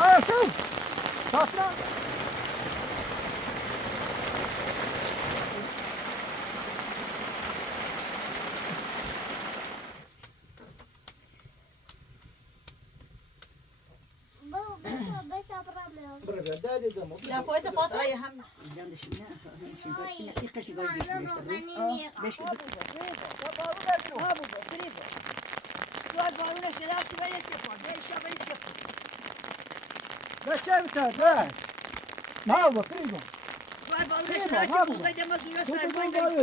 Arasın. Tatlı. Ya poeta pata. Ay ham. Ne çay bıçağı ne? Ne yapıyor? Kırıyor.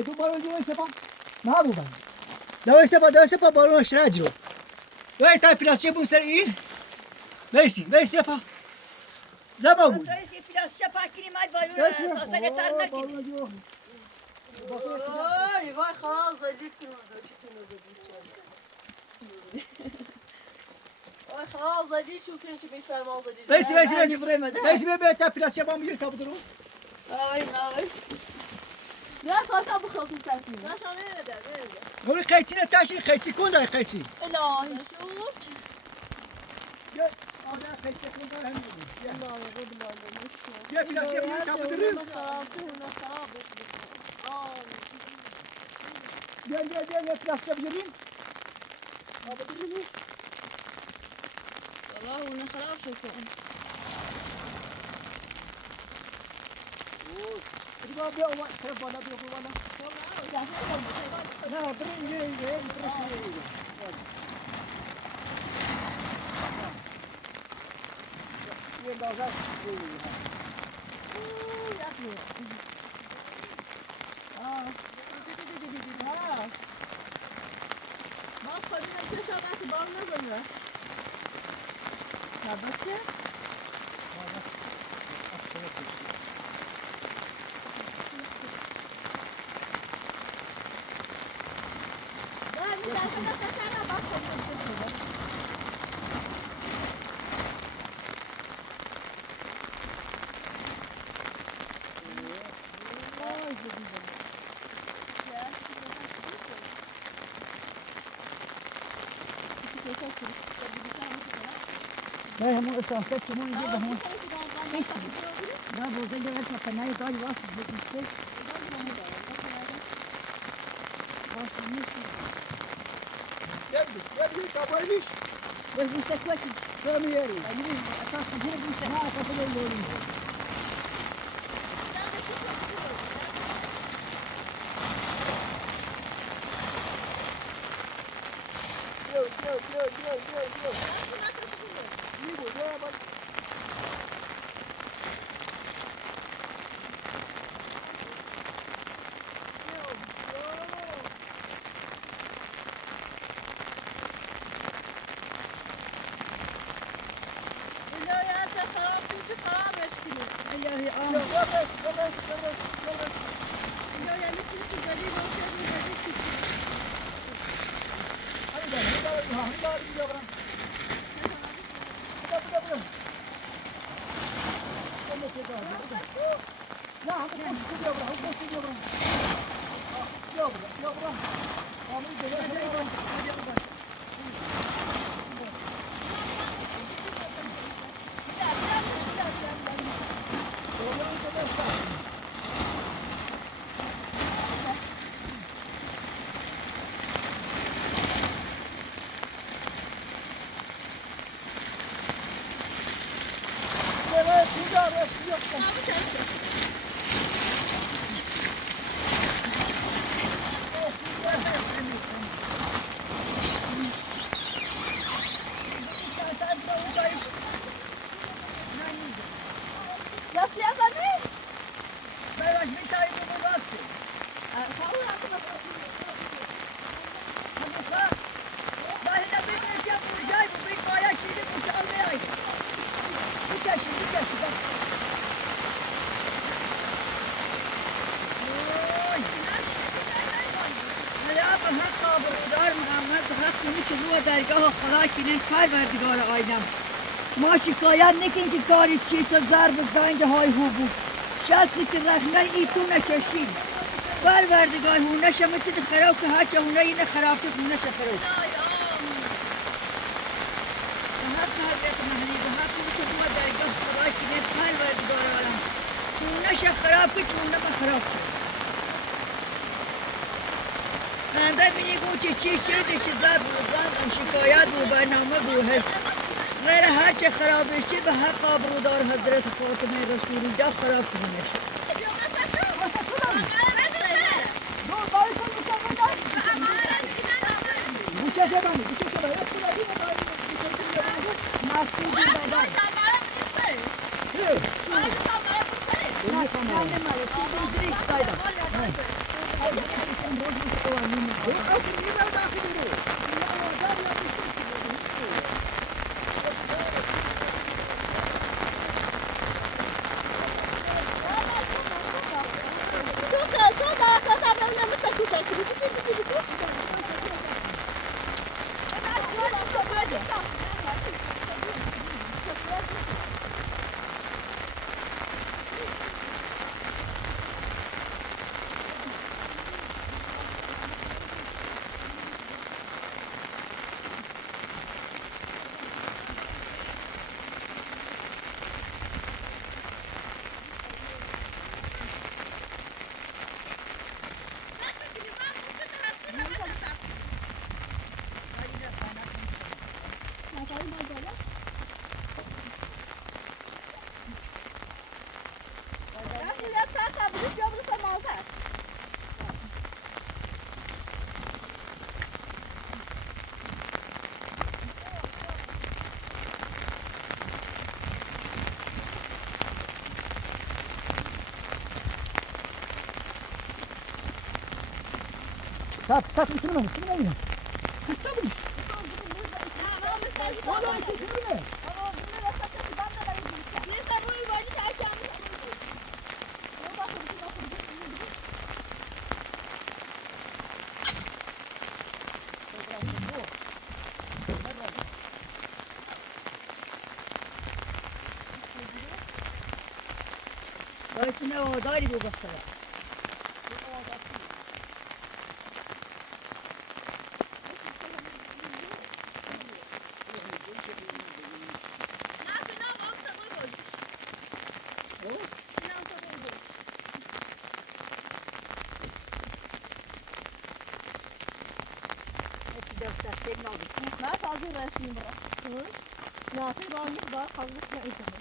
Tu baru dia siapa? Na bu ben. Dawe siapa baru şiracı. Dawe ta plastik bu serin. Versi siapa? Zaman bu. Ay vay kaz elit durdu Ay kaz elit şu kençi bir sarmaz elit. Versi be ta plastik yapamı yer tabu duru. Ay. Ya saçma bu kalsın sen. Saçma nerede? Bunu kayçine çaşı kayçı konda kayçı. İlahi şut. Gel. Oraya kayçı konda hem. Gel plastik yapamı tabu duru. Gel plastik yapayım. Tabu duru. والله وانا خلاص شكرا. Riba bir o telefona bir o bana. Ne bırakın ye. Ye daha. Bak kadına köşe bağlı mı? Ya bas ya. Ne hem o sanfet kimin gibi hem. Neyse. Ya bu da gelen tapanayı da yuvası bu. Gel kabaymış. Bos mustaqbal Sami yeri. yani asas bir mustaqbal. Ha kapıda yiyorum. Yo. İyi bu ya bak. İlahi am. بچشید وای خدا به حق آبرودار محمد به حق اونی که رو درگاه خدا کنین پروردگار آینم ما شکایت نکن که کاری چی تو ضرب زنج های هو بود شخصی که رحمه ای تو نکشید پروردگار هونه شما چید خراب که هرچه هونه اینه خراب شد هونه شه خراب به حق حضرت مهدی به حق اونی که رو درگاه خدا کنین پروردگار آینم هونه شه خراب که هونه ما خراب شد ننده بینی گو که چی شده چه ضرب زن شکایت و برنامه گوهد غیر هر چه خرابش چه به حق آبرودار حضرت فاطمه رسول الله خراب کنه نشه مقصودی بدن نه ماله چی دوزدریش دایدم ساعت میتونه نمیدونم کچه بودی والا چه میدونه دایتونه آداری بو بخدا من تازه رسمیم برا نه تو راه دار خالص نمی‌کنه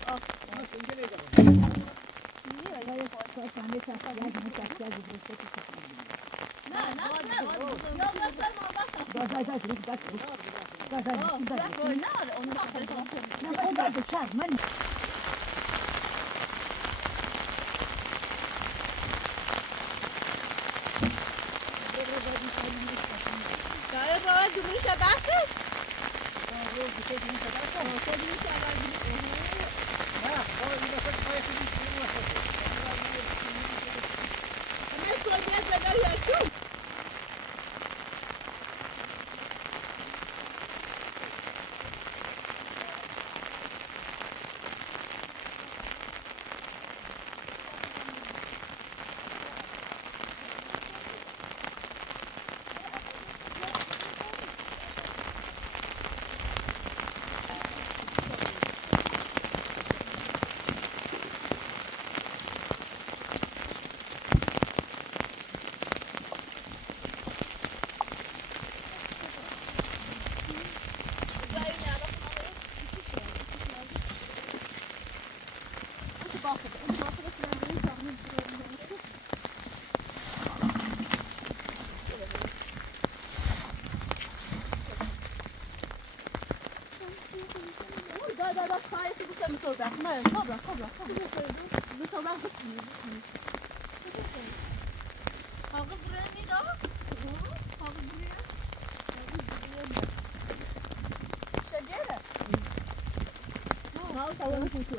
Al tavanı kutu.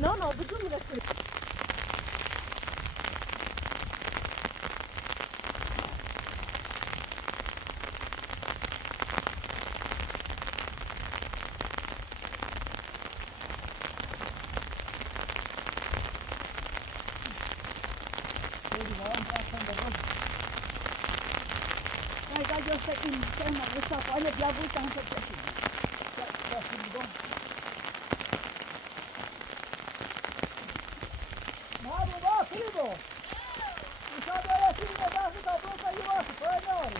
No, no, bu mu da Ai, eu sei que tem uma pessoa, olha, já vou estar Mabu bak Filippo. Müsaade et şimdi bazı tablosa yuvası koyuyor.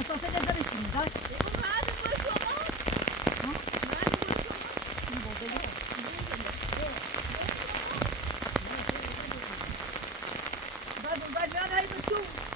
Asosya ne zaman ettin? Dai. Vai, vai, vai, tu.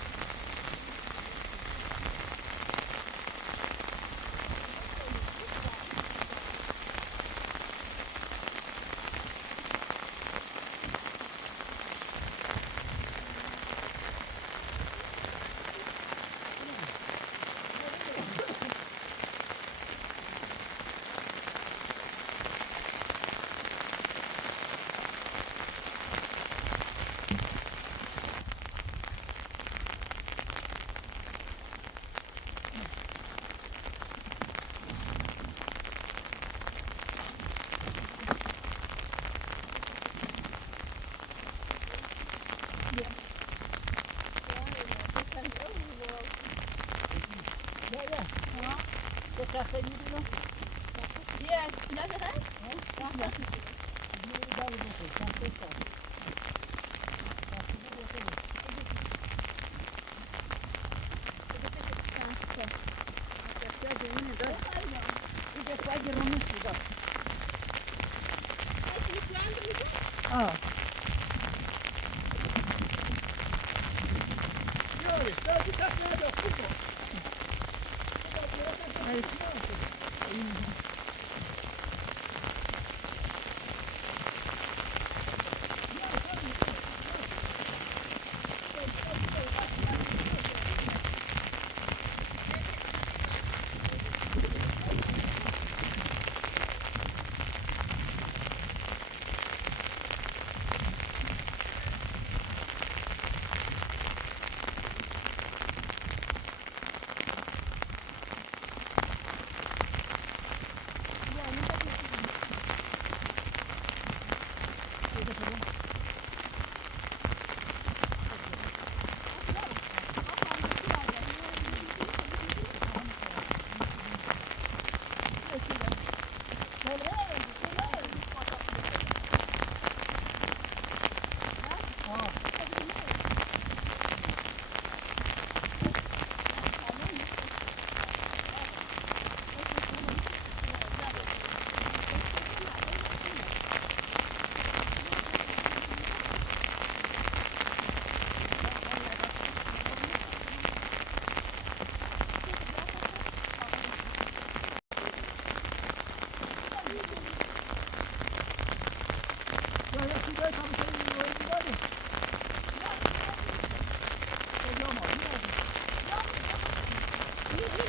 Yeah, plaka här. Ah. Hadi.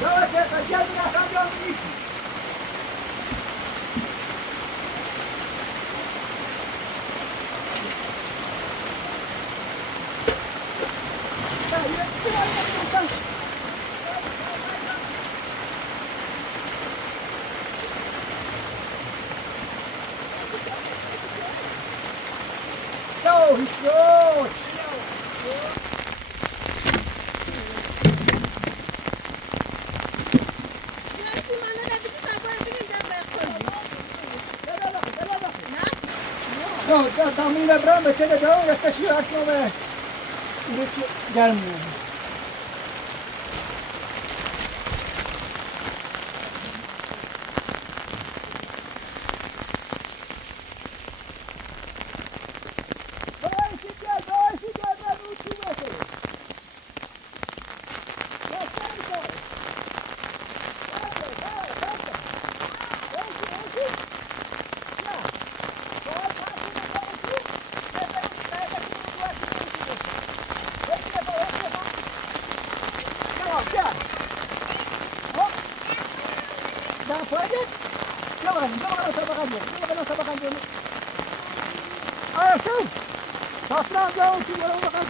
Давайте, качай меня, сам я умею. Show, show, No, tam inne bramy, ciebie dało, jak też jak nowe. Gelmiyor. Jangan fokus. Jangan tabakan dia. Jangan tabakan dia. Ayo, sini. Tasram jauh sini orang makan.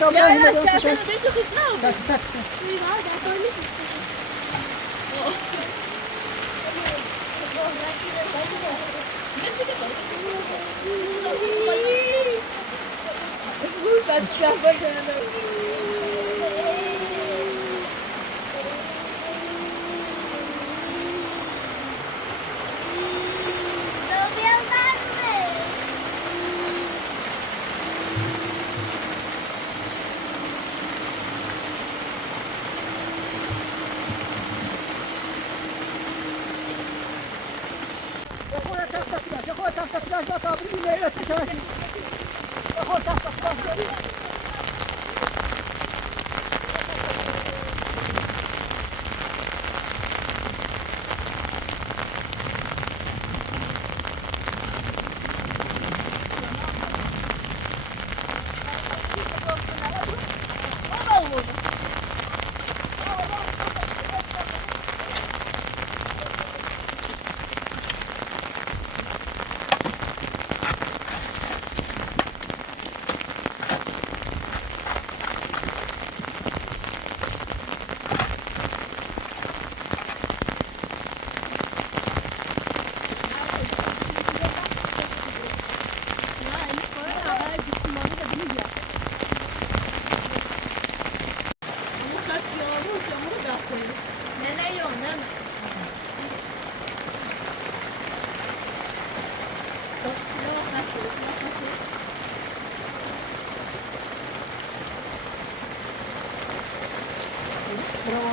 Ja, ja, jag känner det inte så snabbt. Sätt. Ja, det var lite Jag får kasta flash, jag tar bredvid mig efter så här. Jag får kasta flash.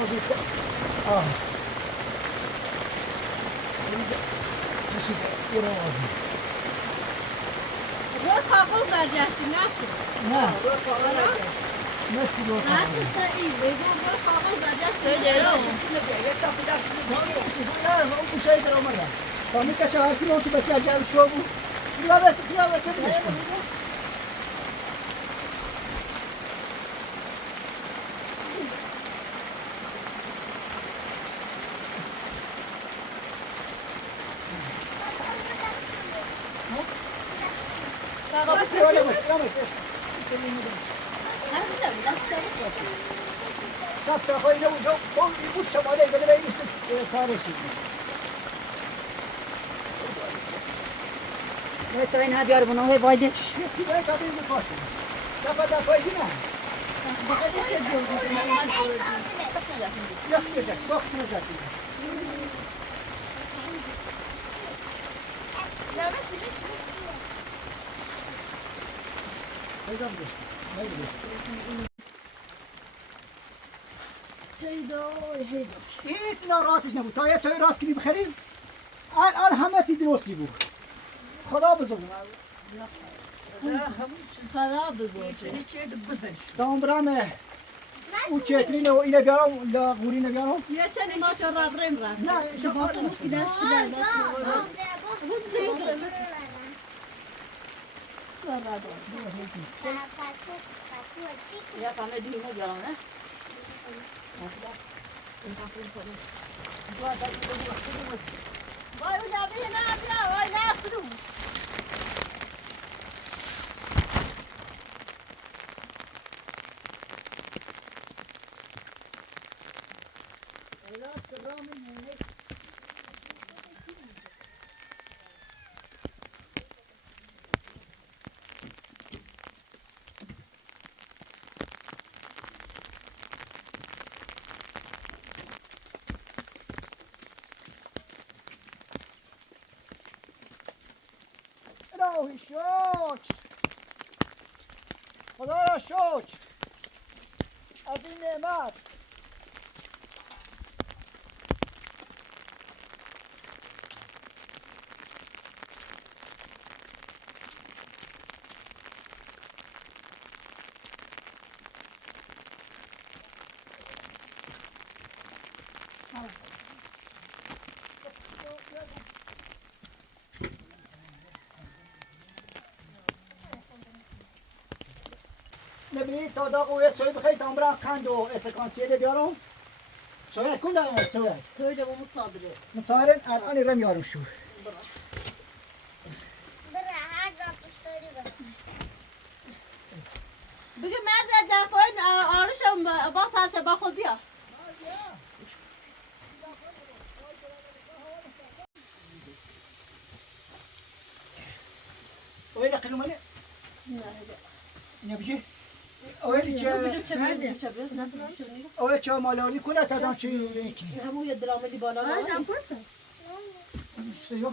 موجود آه میشه رازی روی کاغذ برگشتی نسیم نه نه مثل رو نه تو سعید بگم روی کاغذ برگشتی نه اون گوشه در آمدن تا میکشه هر کنون تو بچه جمع شو بود بیا بس تبیش کن سب تا خواهی نبود اون بود شماله زده به این چاره شید تا این ها بیار بنا وایده یه چی باید تا بیزی پاشون دفعه دفعه دیگه نه بخیرش جون یک نجات وقت نجات بزن بشت باید بشت هیچ ناراحتش نبود تا یه چای راست کنی بخریم الان همه چی درستی بود خدا بزرگ خدا بزرگ دامبرم او چترین و اینه بیارم لا غورینه بیارم یه چنی ما چون ربریم رفت نه شو پاسه یا همه دیمه بیارم نه وای اون نبی نه بیا وای نسرو الهی شکر خدا را شکر از این نعمت نبینید تا داغ و یه چای بخیرید تا برم قند و اسکانسیه بیارم چایت کن دارم چایت söyle bu mutsadıre متصارن الان ایرم یارم شو bugün mercekten koyun arışım basarsa bak o diyor اویل قلمانه نه بيجي اویل چه اویل چه مالاری کنه تا دام چی همون یه دراملی بالا نه سیو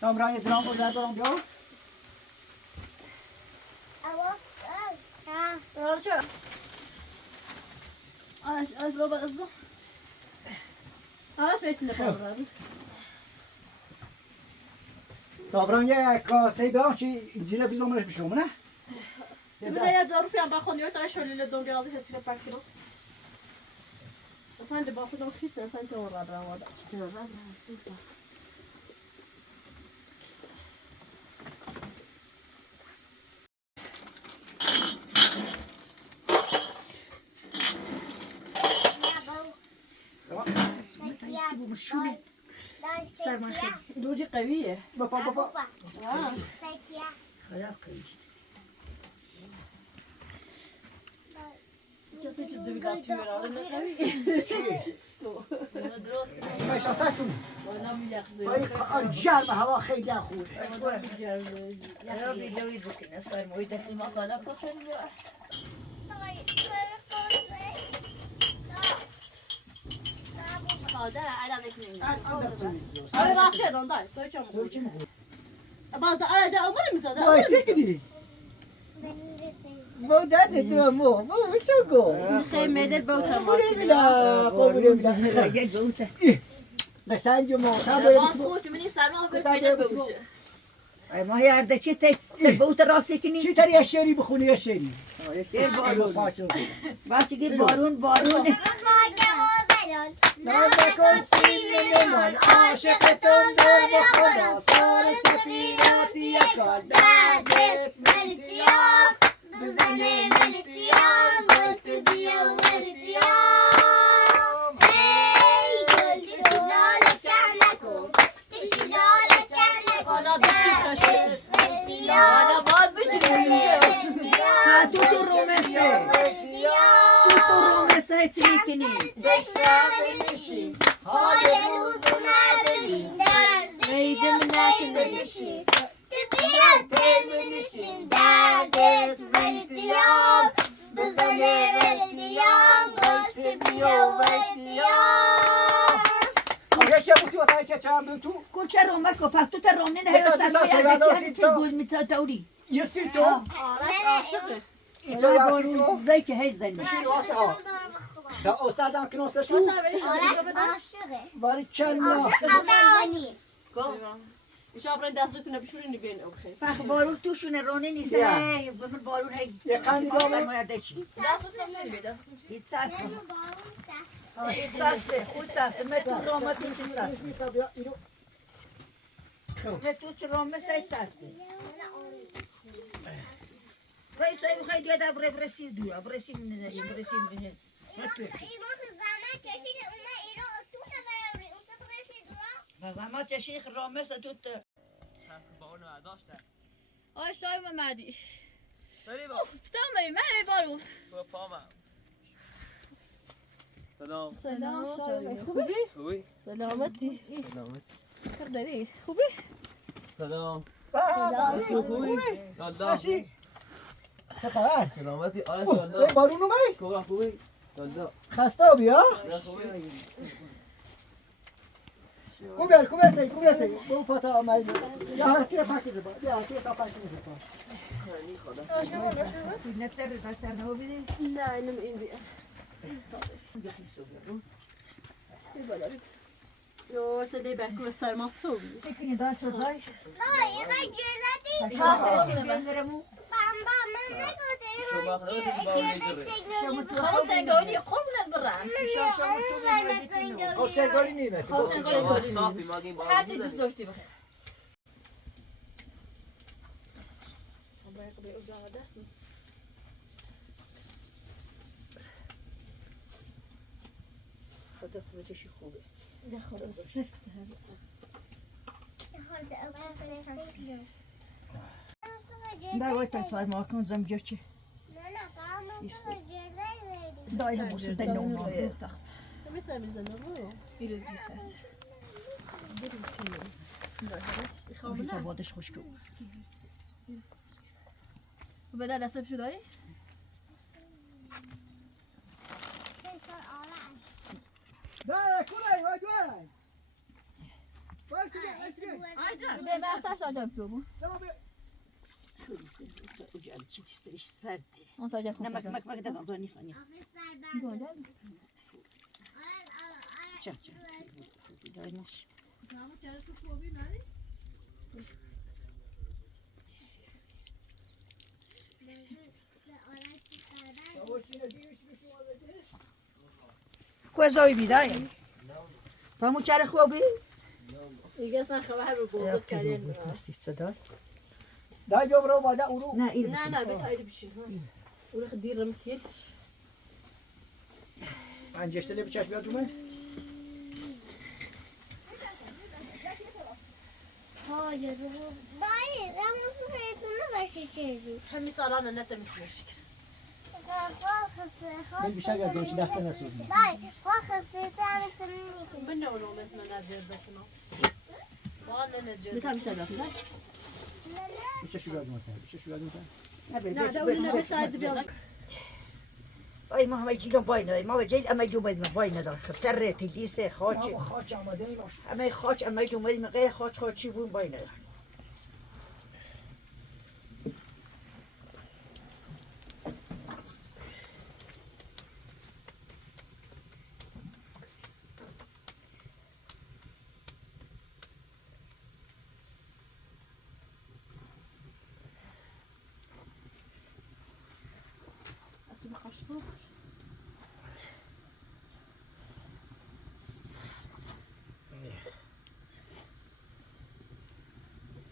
دام رای درام رو در دارم بیا arışım araş baba hızlı araş versin de falan دابران یه کاسه بیارم چی اینجوری بیزامرش بشوم نه bir de ya zarf yan bakon yok da şöyle don biraz kesile pakiro sen de basın o kişi sen de orada var işte var sulta دوجي قوية بابا بابا Just içinde bir atıyor herhalde. اسمش اساسون Oynamıyor kızı. باید جرم هوا خیلی خوبه Masala kotarıyor. Ay rahatsız ondan. Söyleyeceğim. söyleyeceğim Bazı araca alır mısın? باید چه کنی ما دادت مو شو قول خیلی میدل بوتر بلا بلا راجل بوته قشنگ ما باز خوش منی سلام به میدل بوشه ای ما یارده چی تیت بوت راستی کنی چی تری شعری بخونی یه شعری شیر بارون باسی که بارون نازکم سینه من عاشقتم در بخورا سار سفیناتی یکال دردت من تیام بزنه من تیام گلت بیا و من تیام ای گل تشلال چمکم تشلال چمکم دردت من تیام آنا باز بچینیم ها تو رومسه هیچ میکنی چشم بنشین حال روز ببین درد میدم بنشین طبیعت بنشین دردت ولدیام بزنه ولدیام گلت بیا ولدیام آگه چه بوسی وطنی چه چند تو؟ کچه رومه که پس تو تا رومنه نه هستن یارده چه گل میتاوری یه سیر تو؟ آرش عاشقه اینجا یه سیر تو؟ زی که هیچ زنی بشیری واسه ها دا استادم کناسته شو؟ باری کلا میشه دستتون بشورین بین اوخه پخ بارون توشونه رونه نیست نه بمن بارون هی یه قندی آسان دامه مرده چی دستتون شدی بید ایت ساس به ایت ساس به خود ساس به من تو رومه سیت ساس من تو چه رومه سیت ساس به وای سای بخوای دیگه دا برسی دور برسی نه برسی نه زحمت شیخ رامس تو آی شای محمدی بریم ستام من بارو سلام سلام شای خوبی خوبی سلامتی سلامت خیر داری خوبی سلام خوبی؟ دالدا چه خبر؟ سلامتی آرش ای دالدا بارون اومد؟ خوبه خوبی دالدا خسته بیا؟ خوبه سید بو پاتا آمد یا هستی پاکی زبا یا هستی تا پاکی زبا نتر دستر نو بیدی نه اینم این بیا یو سلی بکو سرمات سوبی چکنی دست تو دای شما خلاص باور می‌کنه خود تنگانی خودت برم او چه گلی نیمه خود تنگانی صافی ماگین هر چی دوست داشتی بخیر خدا خودشی خوبه ده خدا سفت در وقت تفای ما کن زم جرچه دای هم بوسه دنیا ما تخت مثلا بزنه رو ایرو دیفت تا بادش خوش کو بدل دست شو داری ده کلای وای دوای وای به وقتش دادم تو اجال چی استریش سرده اون تاج خوب نمک مک مک دادم دانی خانی چه دای نش کوزای بیدای فهمو چرا خوبی دیگه اصلا خبر رو بوزد کردیم صدا ده جو برو بالا اورو نه این نه بس هایدی بشین اون خد دیر رمتیر انجشتله بچش بیاد اومد همین سالانه نت میتونی من بیشتر یاد داشتی دست نسوزم من نه اونو مثلا نجر بکنم وانا نجر میتونم صدا کنم بچش بیاد اومد نه دولنا بتاعد بيلا ای ما همه جیلون بای نداری ما جیل همه جو باید بای ندار خسر تلیسه خاچ خاچ آماده ای باش همه خاچ همه جو باید غیر خاچ خاچی بون بای ندار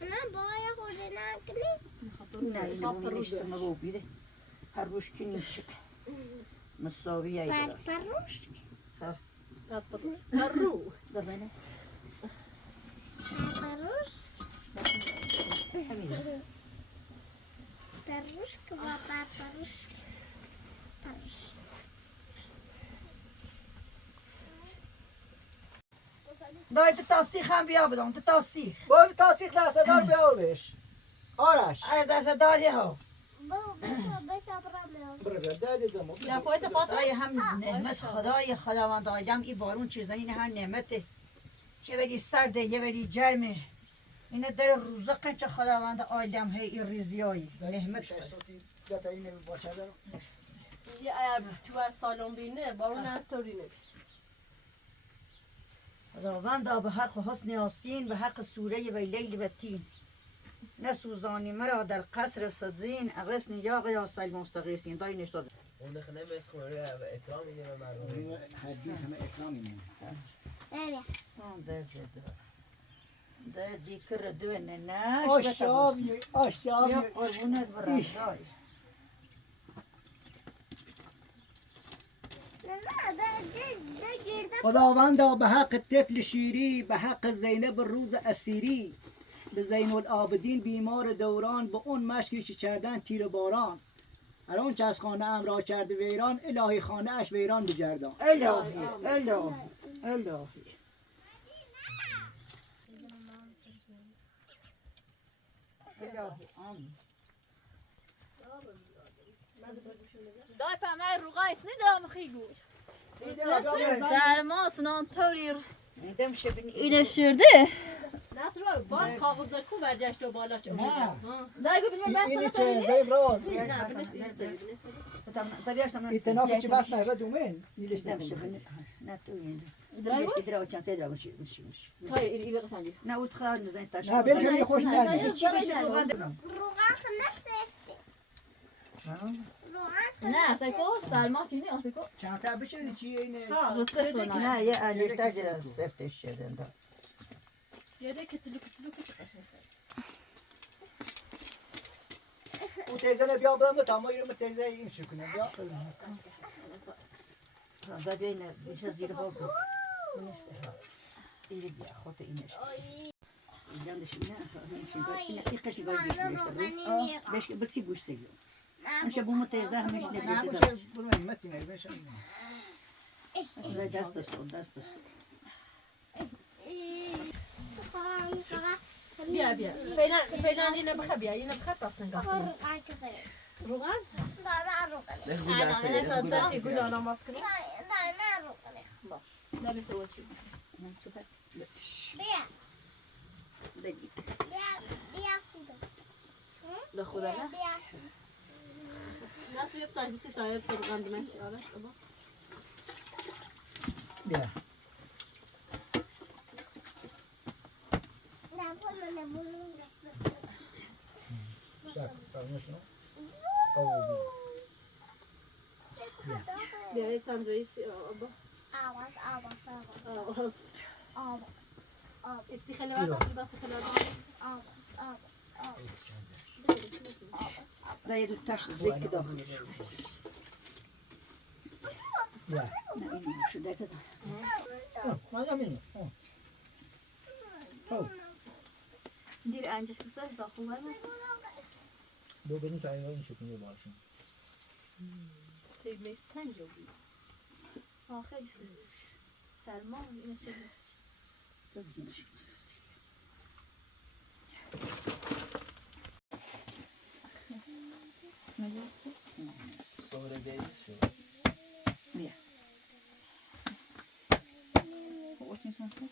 أنا بايا خودنا كني نه اینو میشتم رو بیده هر روش کنیم چه مساوی ای داره بروش Perru. ببینه بروش همینه بروش که بابا بروش بروش دای تاسیخ هم بیا بدم تاسیخ باید تاسیخ نسه دار بیار بش آرش هر دست داری ها بابا بابا برام برو بیا دادی دمو Ya poeta pata. دای هم نعمت خدای خداوند آدم این بارون چیزا این هم نعمته که ولی سرده یه ولی گرمه اینه در روزق چه خداوند آدم هی این ریزیایی نعمت میشه صوتی دتا اینه باشه دارم Ya eğer tuval salon birine barona torine. خداوند به حق حسن یاسین به حق سوره و لیل و تین نسوزانی مرا در قصر صدزین اغسنی یا غیاس المستغیثین دای نشتاده اون نخنه مسخ میره و اکرام میگه به مردم حدی همه اکرامی نه دردی کر دوینه نش آشابی آشابی یا قربونت برم دای خداوندا به حق طفل شیری به حق زینب روز اسیری به زین العابدین بیمار دوران به اون مشکی که کردن تیر باران هر اون که از خانه ام را کرده ویران الهی خانه اش ویران بگردان الهی الهی الهی الهی آمین Daj pa mij roegait, niet dat me goed. Sermat nan torir دیدم شبین ine şirdi. Nasıl var? Var kavuzda ku verecek o bala çok. نه Daj gubin ben اینی sana چه torir. زیب راز Ne bilirsin? تبیاشتم ایتنافی چی بس نهره دومین نیلش دیدم نکنه شبین نه تو این Daj bu. ادرا و چند سه مشی مشی مشی Hayır ili qasanji. نه اود خواهد نزنی تاش نه بلش هم یه خوش نرمی چی بیچه روغن دارم روغن نسفتی روغن Ne seko Selma çini aseko. چند تا بشه چی اینه Rıtır sonra. نه یه علیشتر جرا سفتش شدن دا Yerde kütülü kütülü kütülü. او تیزه بیا بدم تا ما یه تیزه این شو کنه بیا دا بینه بیشه زیر ها بود اونسته ها ایلی بیا خود اینش اینجا دشی نه اینه این قشی گای بیشتر بش بسی گوشتگی اون شب بومو تیزه همش نه نبیده باشه برو من متینه بشه دست دست Bia bia. Falan yine bakar bia yine bakar tatsın kaptınız. روغن که سرش Rugan? نه روغن نه گول دست Ne بده kadar şey gül anamaz kını. نه روغن Ne bir soğuk. بیا بگی بیا سیدو Da khuda ne? بیا Nasıl yapsak bir sit ayıp rugan demesi araç bas. بیا نه پول نمونون بس بس شک فرموش نه او Bia hiç amcayı bas. آواز آواز آواز Bas. آواز İstihale var mı? Bas ihale var. آواز آواز دا یه دو تاش زیک داخلش بیا نه این شده تا من همینه خب Dir anjish kısar da khuda ne? دو بدین تا این شو کنه باشون Sevmeyi sen yok. Ahir Selma yine şirdi. Ne diyorsun? sonra geliriz şu Очень sanki.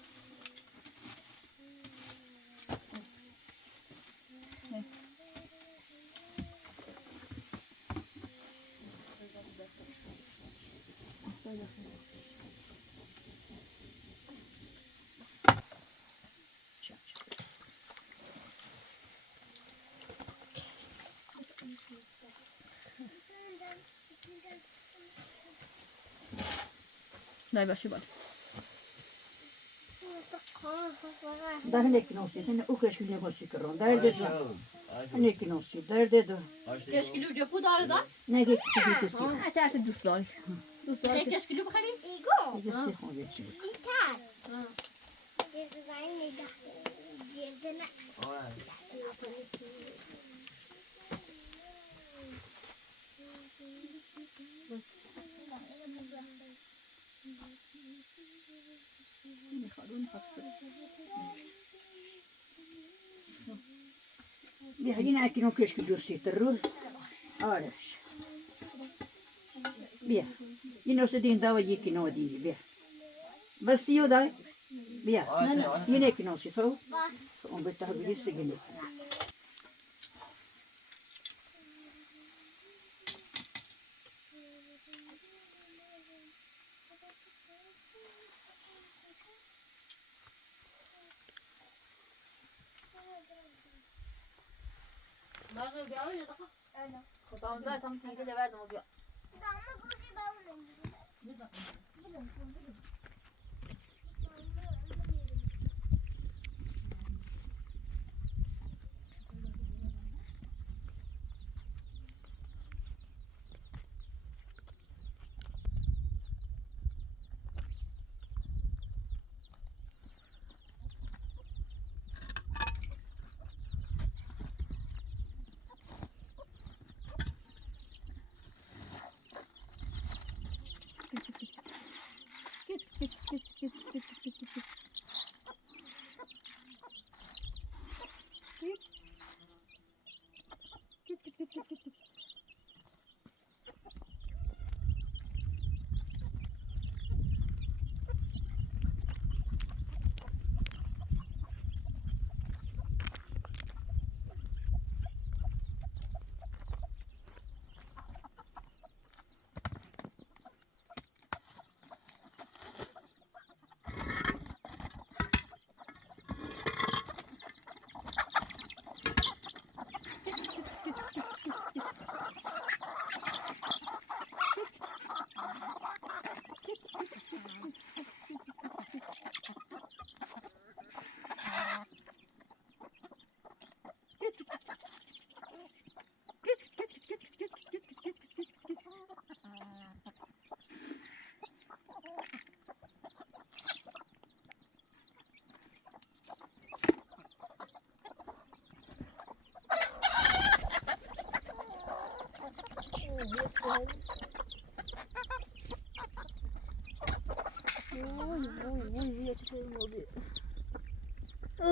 Daj başı bak. Dar neki nosi, ne ukaşkı ne nosi karon. Dar dedi. Neki nosi, dar dedi. Keşkülü cephu darda. Ne geçti bir kesi. Açarsa dostlar. Dostlar. Tek keşkülü bakayım. Igor. Ne geçti o geçti. Zitar. Dit zijn niet de diegene. Bir yine akin o keşkü dursi terru. Araş. Bir. Yine o sedin dava yekin o di bir. Bas diyor da. Bir. Yine akin o si so. On betah bilirse gene. Bakın bir alıyor da. Aynen. Tamam da tam tinkele verdim o bir. Damla koşu bağlı.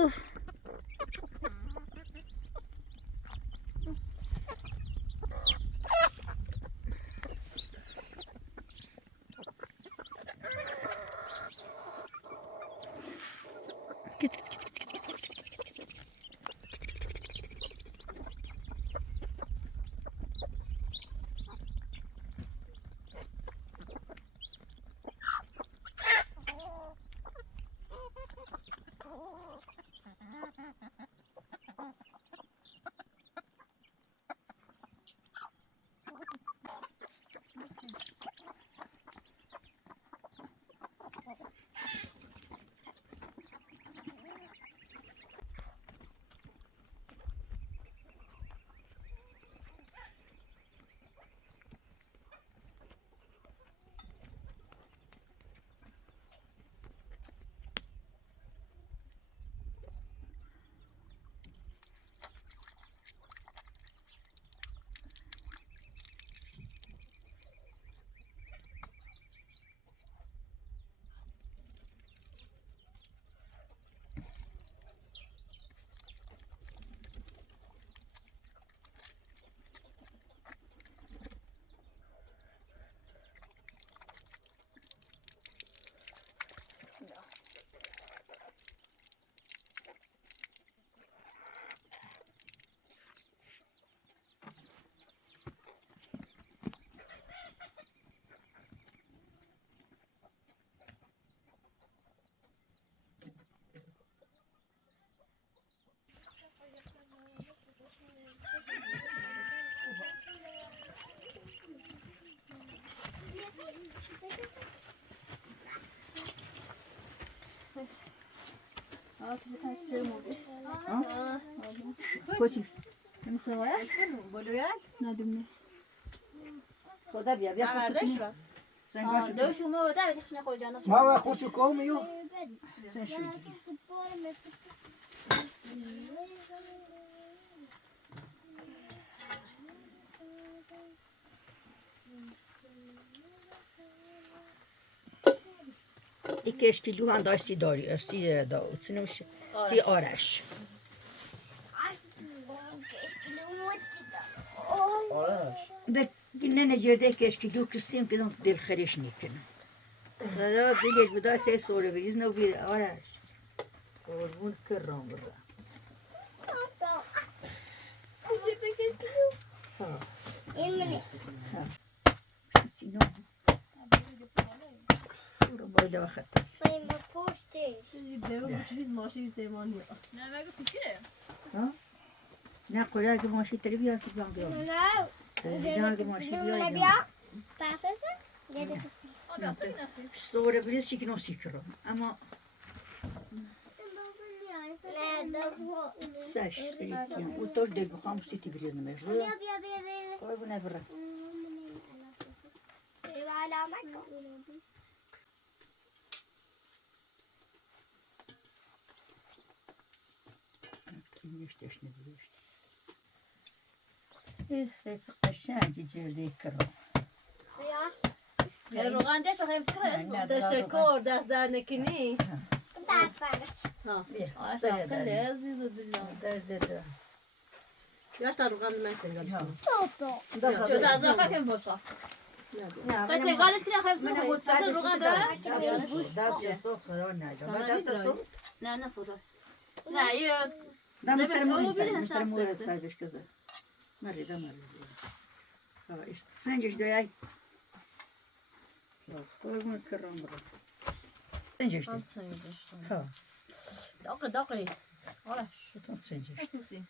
Uf. Git git git git git git git git git git git. کچی نمی‌سواد؟ بلویک؟ ندونه خدا بیا بیا آوردش خودت رو. سنگاش دو شما و در تخشن خود جانا. ما خوشو کومیو سن شو ایکش کیلو هم داشتی داری سی داوتنوش سی آرش آرش ده نه نجرده ایکش کیلو کسیم که دل خریش نیکنه خدا دلش بدا چه سوره بریز نو بیر آرش قربون کرم برا سینو برو بالا وقت Sayma پشتش. به چیز ماشین تیمانی. نه مگه پیچیده. نه قرار که ماشین تری بیاد که بانگ نه. زیدان که ماشین بیاد بیا. Pafesa? Gel آبیا خیلی نسی. سوره بریز چی که نوسی کرم اما Ne, da سش سریتیم او توش دل بخوام سیتی بریز نمیشه بیا بیا بیا بیا. قربونه برا به علامت کن. نیشتش نبریشت خیلی قشنگی جلدی کرم بیا. روغن دش بخوایم سکر. تشکر دست در نکنی. دست بگه. بیا آه سر خیلی در عزیز و دلم. در یا تا روغن میتونی. Toto. جو از آخه کم باشه. خیلی گالش کنی خوایم من سکر. بود اصلا روغن داره؟ دست سو خدا نجا من دست سو نه نه سودا. نه یه دا مستر او مورد بیرون مستر مورد سخته. سایبش کزه مرید سنجش دویای قربون کرم برا سنجش دوی ها داقی. آرش سنجش اساسی.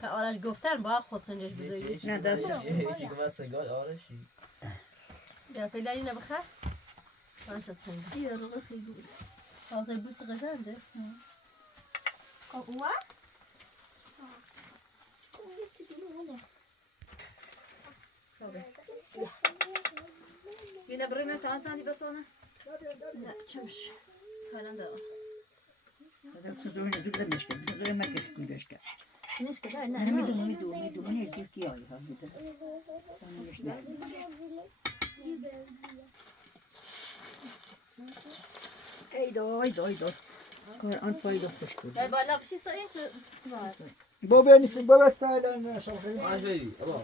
که آرش گفتن با خود سنجش بذاری. نه دست یکی گفت سگال آرشی یا فعلا اینو بخیر. آرش سنج. یه روغن خیلی. حاضر بوست قشنگه. اوه؟ Yine buraya mesela sen diye sonra. Ne çömüş. Tayland'a. سوزونی دور دمشکن دور مکش میداشکن Güneş kadar نه ne? میدونم نه ترکیه ها میده ایدا کار آن پایدو خوش بود Ya böyle bir şey sayın ki. بابا نیستیم بابا استایل شاخه آجایی آبا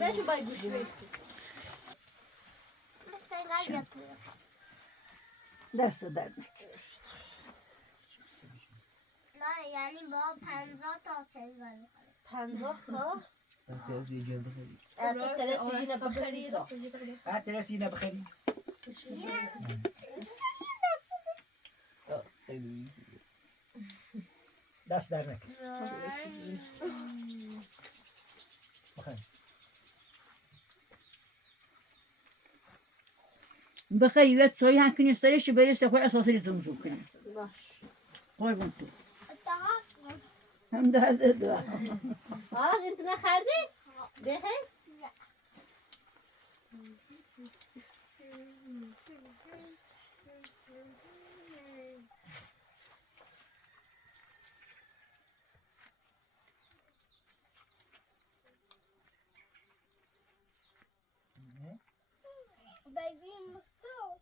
Beşi baykuş versin. Sen yapıyor. دست درد Ne yani bu 50 تا çeyrek. 50 تا. امتیاز یه جلد خیلی اگه تلسی اینو بخری راست. هر ترسی اینا بخری خیلی دست در نکن بخری بخیر یه چای هم کنی سرش برسه خود اساسی زمزم کنی قربون تو Daha هم درد دو آرش انت نخردی؟ بخیر. baby musul.